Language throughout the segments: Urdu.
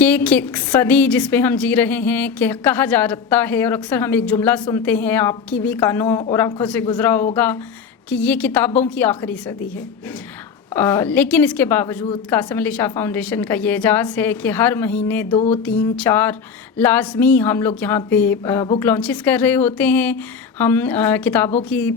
یہ کہ صدی جس پہ ہم جی رہے ہیں کہ کہا جاتا ہے، اور اکثر ہم ایک جملہ سنتے ہیں، آپ کی بھی کانوں اور آنکھوں سے گزرا ہوگا، کہ یہ کتابوں کی آخری صدی ہے۔ لیکن اس کے باوجود قاسم علی شاہ فاؤنڈیشن کا یہ اعزاز ہے کہ ہر مہینے 2، 3، 4 لازمی ہم لوگ یہاں پہ بک لانچز کر رہے ہوتے ہیں، ہم کتابوں کی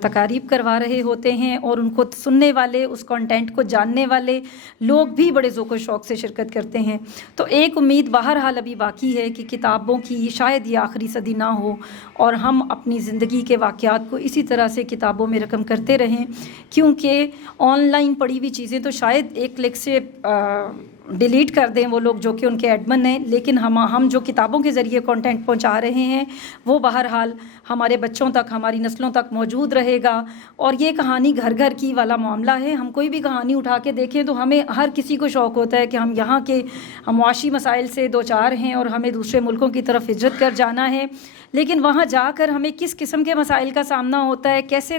تقاریب کروا رہے ہوتے ہیں، اور ان کو سننے والے، اس کانٹینٹ کو جاننے والے لوگ بھی بڑے ذوق و شوق سے شرکت کرتے ہیں۔ تو ایک امید بہرحال ابھی باقی ہے کہ کتابوں کی شاید یہ آخری صدی نہ ہو، اور ہم اپنی زندگی کے واقعات کو اسی طرح سے کتابوں میں رقم کرتے رہیں، کیونکہ آن لائن پڑھی ہوئی چیزیں تو شاید ایک کلک سے ڈیلیٹ کر دیں وہ لوگ جو کہ ان کے ایڈمن ہیں، لیکن ہم جو کتابوں کے ذریعے کانٹینٹ پہنچا رہے ہیں وہ بہرحال ہمارے بچوں تک، ہماری نسلوں تک موجود رہے گا۔ اور یہ کہانی گھر گھر کی والا معاملہ ہے، ہم کوئی بھی کہانی اٹھا کے دیکھیں تو ہمیں ہر کسی کو شوق ہوتا ہے کہ ہم یہاں کے معاشی مسائل سے دوچار ہیں اور ہمیں دوسرے ملکوں کی طرف ہجرت کر جانا ہے، لیکن وہاں جا کر ہمیں کس قسم کے مسائل کا سامنا ہوتا ہے، کیسے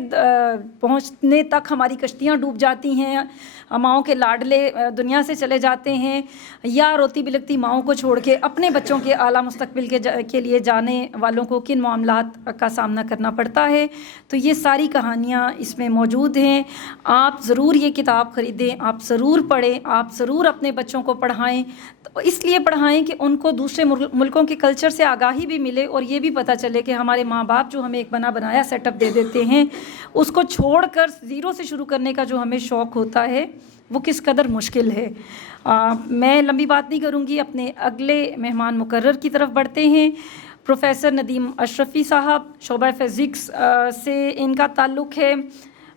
پہنچنے تک ہماری کشتیاں ڈوب جاتی ہیں، ماؤں کے لاڈلے دنیا سے چلے جاتے ہیں، یا روتی بلکتی ماؤں کو چھوڑ کے اپنے بچوں کے اعلیٰ مستقبل کے لیے جانے والوں کو کن معاملات کا سامنا کرنا پڑتا ہے۔ تو یہ ساری کہانیاں اس میں موجود ہیں۔ آپ ضرور یہ کتاب خریدیں، آپ ضرور پڑھیں، آپ ضرور اپنے بچوں کو پڑھائیں، تو اس لیے پڑھائیں کہ ان کو دوسرے ملکوں کے کلچر سے آگاہی بھی ملے، اور یہ بھی پتہ چلے کہ ہمارے ماں باپ جو ہمیں ایک بنا بنایا سیٹ اپ دے دیتے ہیں، اس کو چھوڑ کر زیرو سے شروع کرنے کا جو ہمیں شوق ہوتا ہے وہ کس قدر مشکل ہے۔ میں لمبی بات نہیں کروں گی، اپنے اگلے مہمان مقرر کی طرف بڑھتے ہیں۔ پروفیسر ندیم اشرفی صاحب، شعبہ فزکس سے ان کا تعلق ہے،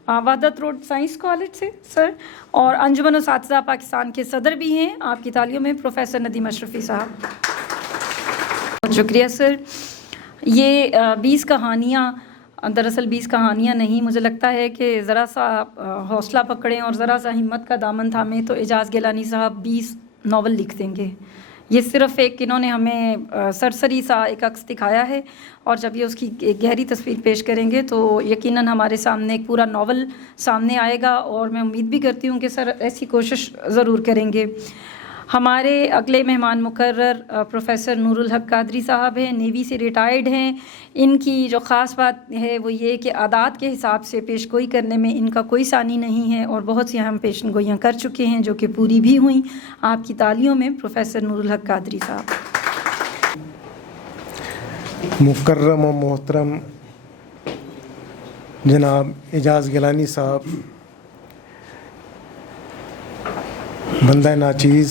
وحدت روڈ سائنس کالج سے سر، اور انجمن اساتذہ پاکستان کے صدر بھی ہیں۔ آپ کی تالیوں میں پروفیسر ندیم اشرفی صاحب۔ بہت شکریہ سر۔ یہ 20 کہانیاں دراصل 20 کہانیاں نہیں، مجھے لگتا ہے کہ ذرا سا حوصلہ پکڑیں اور ذرا سا ہمت کا دامن تھامیں تو اعجاز گیلانی صاحب 20 ناول لکھ دیں گے۔ یہ صرف ایک انہوں نے ہمیں سرسری سا ایک عکس دکھایا ہے، اور جب یہ اس کی ایک گہری تصویر پیش کریں گے تو یقیناً ہمارے سامنے ایک پورا ناول سامنے آئے گا، اور میں امید بھی کرتی ہوں کہ سر ایسی کوشش ضرور کریں گے۔ ہمارے اگلے مہمان مقرر پروفیسر نور الحق قادری صاحب ہیں، نیوی سے ریٹائرڈ ہیں۔ ان کی جو خاص بات ہے وہ یہ کہ اعداد کے حساب سے پیش گوئی کرنے میں ان کا کوئی ثانی نہیں ہے، اور بہت سی اہم پیشن گوئیاں کر چکے ہیں جو کہ پوری بھی ہوئیں۔ آپ کی تالیوں میں پروفیسر نور الحق قادری صاحب۔ مکرم و محترم جناب اعجاز گیلانی صاحب، بندہ ناچیز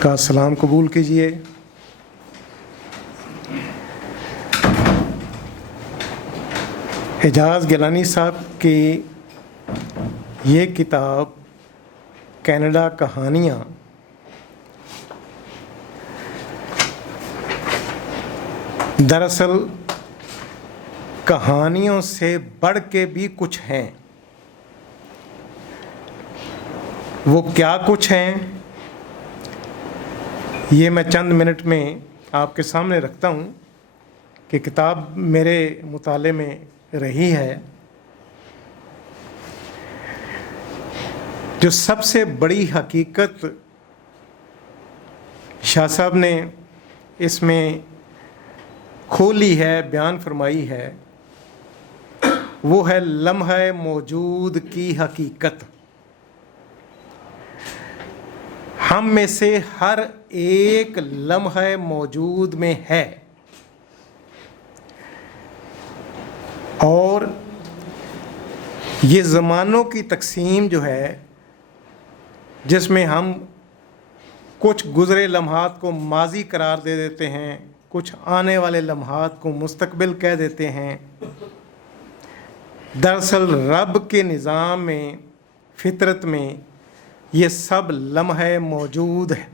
کا سلام قبول کیجیے۔ اعجاز گیلانی صاحب کی یہ کتاب کینیڈا کہانیاں دراصل کہانیوں سے بڑھ کے بھی کچھ ہیں۔ وہ کیا کچھ ہیں یہ میں چند منٹ میں آپ کے سامنے رکھتا ہوں کہ کتاب میرے مطالعے میں رہی ہے۔ جو سب سے بڑی حقیقت شاہ صاحب نے اس میں کھولی ہے، بیان فرمائی ہے، وہ ہے لمحہ موجود کی حقیقت۔ ہم میں سے ہر ایک لمحہ موجود میں ہے، اور یہ زمانوں کی تقسیم جو ہے جس میں ہم کچھ گزرے لمحات کو ماضی قرار دے دیتے ہیں، کچھ آنے والے لمحات کو مستقبل کہہ دیتے ہیں، دراصل رب کے نظام میں، فطرت میں یہ سب لمحہ موجود ہے۔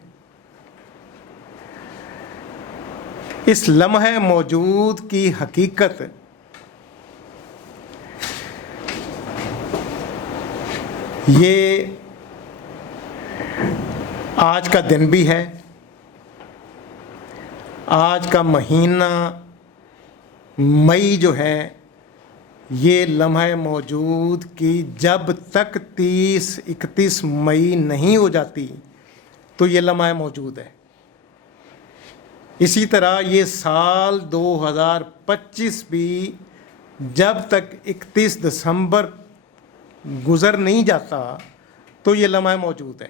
اس لمحہ موجود کی حقیقت یہ آج کا دن بھی ہے، آج کا مہینہ مئی جو ہے یہ لمحہ موجود کی جب تک 31 مئی نہیں ہو جاتی تو یہ لمحہ موجود ہے۔ اسی طرح یہ سال 2025 بھی جب تک 31 دسمبر گزر نہیں جاتا تو یہ لمحہ موجود ہے۔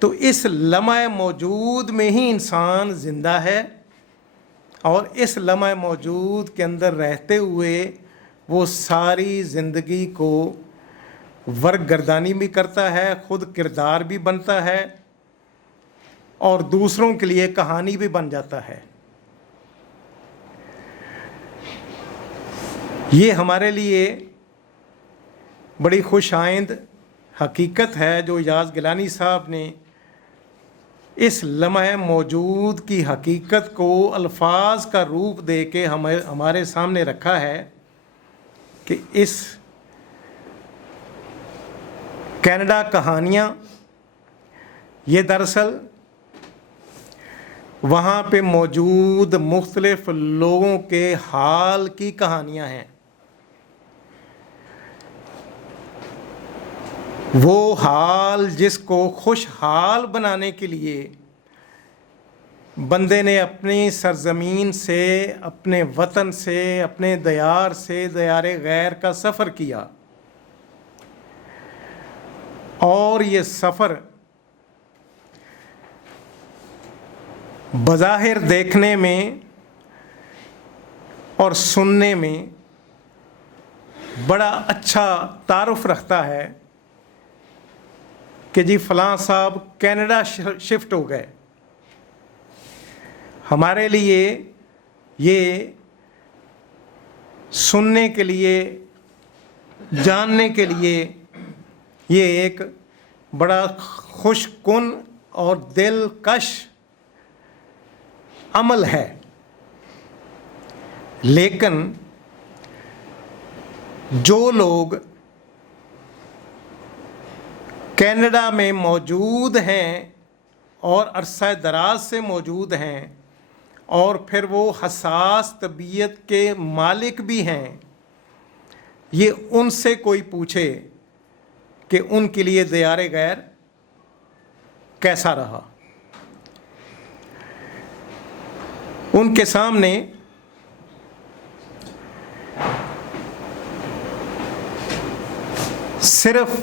تو اس لمحہ موجود میں ہی انسان زندہ ہے، اور اس لمحہ موجود کے اندر رہتے ہوئے وہ ساری زندگی کو ورق گردانی بھی کرتا ہے، خود کردار بھی بنتا ہے، اور دوسروں کے لیے کہانی بھی بن جاتا ہے۔ یہ ہمارے لیے بڑی خوش آئند حقیقت ہے جو اعجاز گیلانی صاحب نے اس لمحہ موجود کی حقیقت کو الفاظ کا روپ دے کے ہمارے سامنے رکھا ہے کہ اس کینیڈا کہانیاں یہ دراصل وہاں پہ موجود مختلف لوگوں کے حال کی کہانیاں ہیں۔ وہ حال جس کو خوشحال بنانے کے لیے بندے نے اپنی سرزمین سے، اپنے وطن سے، اپنے دیار سے دیار غیر کا سفر کیا، اور یہ سفر بظاہر دیکھنے میں اور سننے میں بڑا اچھا تعارف رکھتا ہے کہ جی فلاں صاحب کینیڈا شفٹ ہو گئے۔ ہمارے لیے یہ سننے کے لیے، جاننے کے لیے یہ ایک بڑا خوش کن اور دلکش عمل ہے، لیکن جو لوگ کینیڈا میں موجود ہیں اور عرصہ دراز سے موجود ہیں، اور پھر وہ حساس طبیعت کے مالک بھی ہیں، یہ ان سے کوئی پوچھے کہ ان کے لیے دیار غیر کیسا رہا، ان کے سامنے صرف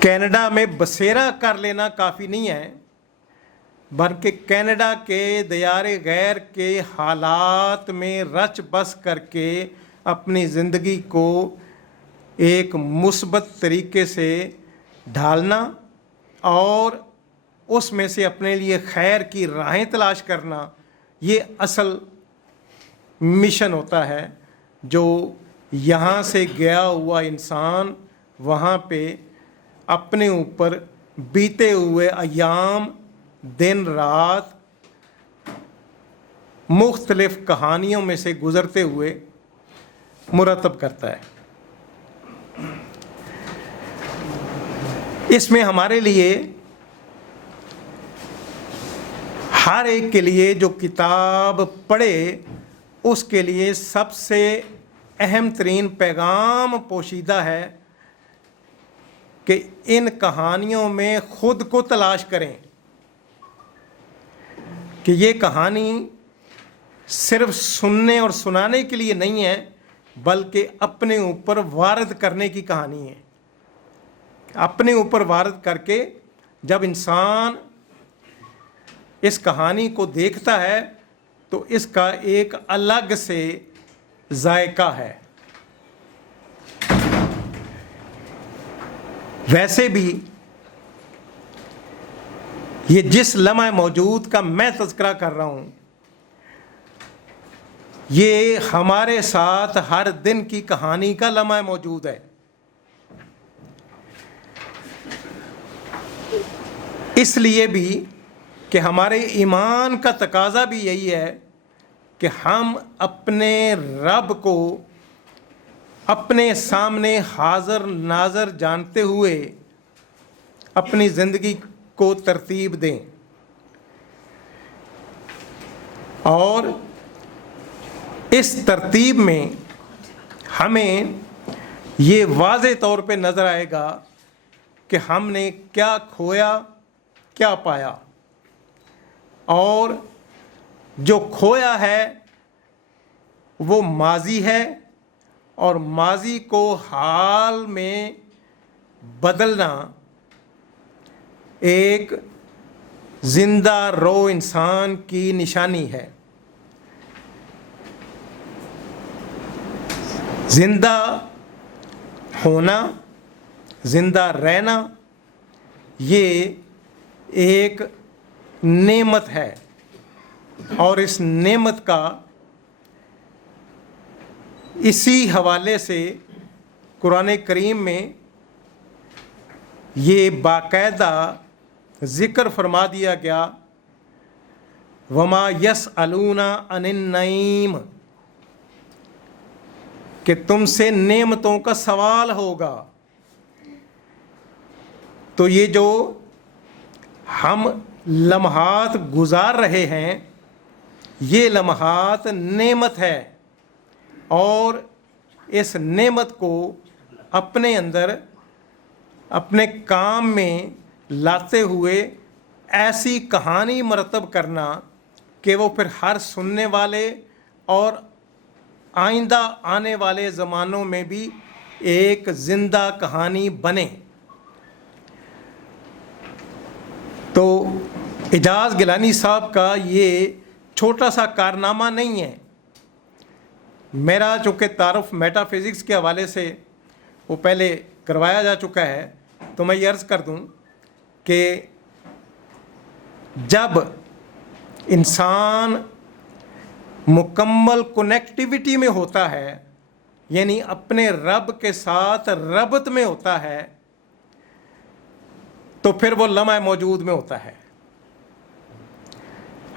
کینیڈا میں بسیرا کر لینا کافی نہیں ہے، بلکہ کینیڈا کے دیار غیر کے حالات میں رچ بس کر کے اپنی زندگی کو ایک مثبت طریقے سے ڈھالنا، اور اس میں سے اپنے لیے خیر کی راہیں تلاش کرنا، یہ اصل مشن ہوتا ہے جو یہاں سے گیا ہوا انسان وہاں پہ اپنے اوپر بیتے ہوئے ایام، دن رات، مختلف کہانیوں میں سے گزرتے ہوئے مرتب کرتا ہے۔ اس میں ہمارے لیے ہر ایک کے لیے جو کتاب پڑھے اس کے لیے سب سے اہم ترین پیغام پوشیدہ ہے کہ ان کہانیوں میں خود کو تلاش کریں، کہ یہ کہانی صرف سننے اور سنانے کے لیے نہیں ہے، بلکہ اپنے اوپر وارد کرنے کی کہانی ہے۔ اپنے اوپر وارد کر کے جب انسان اس کہانی کو دیکھتا ہے تو اس کا ایک الگ سے ذائقہ ہے۔ ویسے بھی یہ جس لمحہ موجود کا میں تذکرہ کر رہا ہوں، یہ ہمارے ساتھ ہر دن کی کہانی کا لمحہ موجود ہے۔ اس لیے بھی کہ ہمارے ایمان کا تقاضا بھی یہی ہے کہ ہم اپنے رب کو اپنے سامنے حاضر ناظر جانتے ہوئے اپنی زندگی کو ترتیب دیں، اور اس ترتیب میں ہمیں یہ واضح طور پہ نظر آئے گا کہ ہم نے کیا کھویا کیا پایا، اور جو کھویا ہے وہ ماضی ہے، اور ماضی کو حال میں بدلنا ایک زندہ رو انسان کی نشانی ہے۔ زندہ ہونا، زندہ رہنا، یہ ایک نعمت ہے، اور اس نعمت کا اسی حوالے سے قرآن کریم میں یہ باقاعدہ ذکر فرما دیا گیا، وما یسألون عن النعیم، کہ تم سے نعمتوں کا سوال ہوگا۔ تو یہ جو ہم لمحات گزار رہے ہیں، یہ لمحات نعمت ہے، اور اس نعمت کو اپنے اندر اپنے کام میں لاتے ہوئے ایسی کہانی مرتب کرنا کہ وہ پھر ہر سننے والے اور آئندہ آنے والے زمانوں میں بھی ایک زندہ کہانی بنے۔ تو اعجاز گیلانی صاحب کا یہ چھوٹا سا کارنامہ نہیں ہے۔ میرا چونکہ تعارف میٹا فزکس کے حوالے سے وہ پہلے کروایا جا چکا ہے، تو میں یہ عرض کر دوں کہ جب انسان مکمل کنیکٹیوٹی میں ہوتا ہے، یعنی اپنے رب کے ساتھ ربط میں ہوتا ہے، تو پھر وہ لمحہ موجود میں ہوتا ہے۔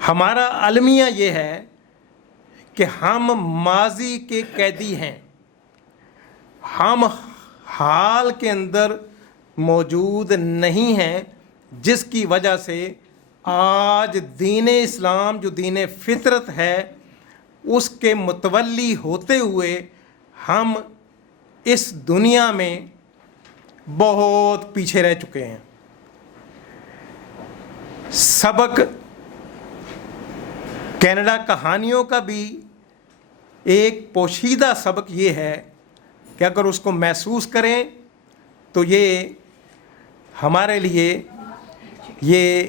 ہمارا المیہ یہ ہے کہ ہم ماضی کے قیدی ہیں، ہم حال کے اندر موجود نہیں ہیں، جس کی وجہ سے آج دین اسلام جو دین فطرت ہے اس کے متولی ہوتے ہوئے ہم اس دنیا میں بہت پیچھے رہ چکے ہیں۔ سبق کینیڈا کہانیوں کا بھی ایک پوشیدہ سبق یہ ہے کہ اگر اس کو محسوس کریں تو یہ ہمارے لیے یہ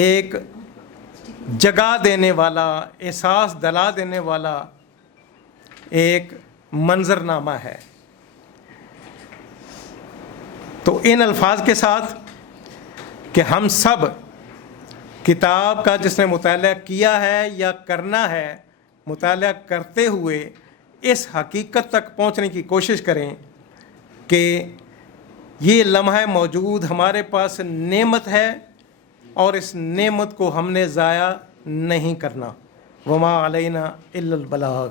ایک جگا دینے والا، احساس دلا دینے والا ایک منظرنامہ ہے۔ تو ان الفاظ کے ساتھ کہ ہم سب کتاب کا جس نے مطالعہ کیا ہے یا کرنا ہے، مطالعہ کرتے ہوئے اس حقیقت تک پہنچنے کی کوشش کریں کہ یہ لمحہ موجود ہمارے پاس نعمت ہے، اور اس نعمت کو ہم نے ضائع نہیں کرنا۔ وما علینا الا البلاغ۔